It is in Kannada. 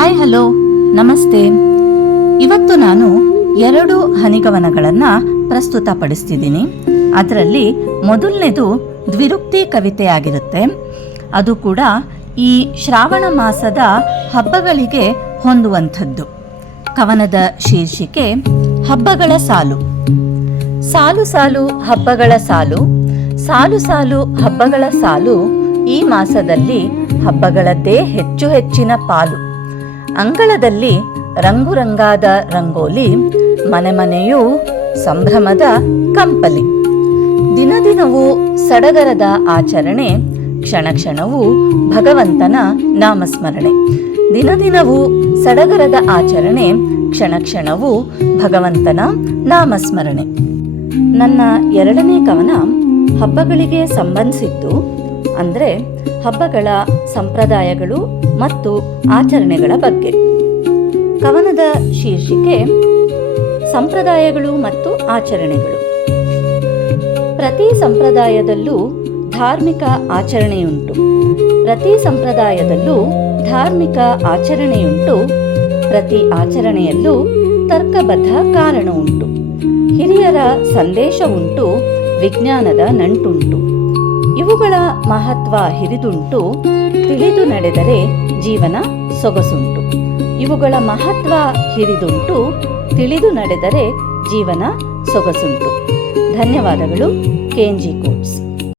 ಹಾಯ್ ಹಲೋ ನಮಸ್ತೆ. ಇವತ್ತು ನಾನು 2 ಹನಿಗವನಗಳನ್ನು ಪ್ರಸ್ತುತಪಡಿಸ್ತಿದ್ದೀನಿ. ಅದರಲ್ಲಿ ಮೊದಲನೇದು ದ್ವಿರುಕ್ತಿ ಕವಿತೆಯಾಗಿರುತ್ತೆ. ಅದು ಕೂಡ ಈ ಶ್ರಾವಣ ಮಾಸದ ಹಬ್ಬಗಳಿಗೆ ಹೊಂದುವಂಥದ್ದು. ಕವನದ ಶೀರ್ಷಿಕೆ ಹಬ್ಬಗಳ ಸಾಲು. ಸಾಲು ಸಾಲು ಹಬ್ಬಗಳ ಸಾಲು, ಸಾಲು ಸಾಲು ಹಬ್ಬಗಳ ಸಾಲು, ಈ ಮಾಸದಲ್ಲಿ ಹಬ್ಬಗಳದ್ದೇ ಹೆಚ್ಚು ಹೆಚ್ಚಿನ ಪಾಲು. ಅಂಗಳದಲ್ಲಿ ರಂಗು ರಂಗಾದ ರಂಗೋಲಿ, ಮನೆ ಮನೆಯೂ ಸಂಭ್ರಮದ ಕಂಪಲಿ. ದಿನ ದಿನವೂ ಸಡಗರದ ಆಚರಣೆ, ಕ್ಷಣ ಕ್ಷಣವೂ ಭಗವಂತನ ನಾಮಸ್ಮರಣೆ. ದಿನ ದಿನವೂ ಸಡಗರದ ಆಚರಣೆ, ಕ್ಷಣ ಕ್ಷಣವೂ ಭಗವಂತನ ನಾಮಸ್ಮರಣೆ. ನನ್ನ 2ನೇ ಕವನ ಹಬ್ಬಗಳಿಗೆ ಸಂಬಂಧಿಸಿದ್ದು. ಅಂದರೆ ಹಬ್ಬಗಳ ಸಂಪ್ರದಾಯಗಳು ಮತ್ತು ಆಚರಣೆಗಳ ಬಗ್ಗೆ. ಕವನದ ಶೀರ್ಷಿಕೆ ಸಂಪ್ರದಾಯಗಳು ಮತ್ತು ಆಚರಣೆಗಳು. ಪ್ರತಿ ಸಂಪ್ರದಾಯದಲ್ಲೂ ಧಾರ್ಮಿಕ ಆಚರಣೆಯುಂಟು. ಪ್ರತಿ ಸಂಪ್ರದಾಯದಲ್ಲೂ ಧಾರ್ಮಿಕ ಆಚರಣೆಯುಂಟು. ಪ್ರತಿ ಆಚರಣೆಯಲ್ಲೂ ತರ್ಕಬದ್ಧ ಕಾರಣ ಉಂಟು. ಹಿರಿಯರ ಸಂದೇಶವುಂಟು, ವಿಜ್ಞಾನದ ನಂಟುಂಟು. ಇವುಗಳ ಮಹತ್ವ ಹಿರಿದುಂಟು, ತಿಳಿದು ನಡೆದರೆ ಜೀವನ ಸೊಗಸುಂಟು. ಇವುಗಳ ಮಹತ್ವ ಹಿರಿದುಂಟು, ತಿಳಿದು ನಡೆದರೆ ಜೀವನ ಸೊಗಸುಂಟು. ಧನ್ಯವಾದಗಳು. KNG coat.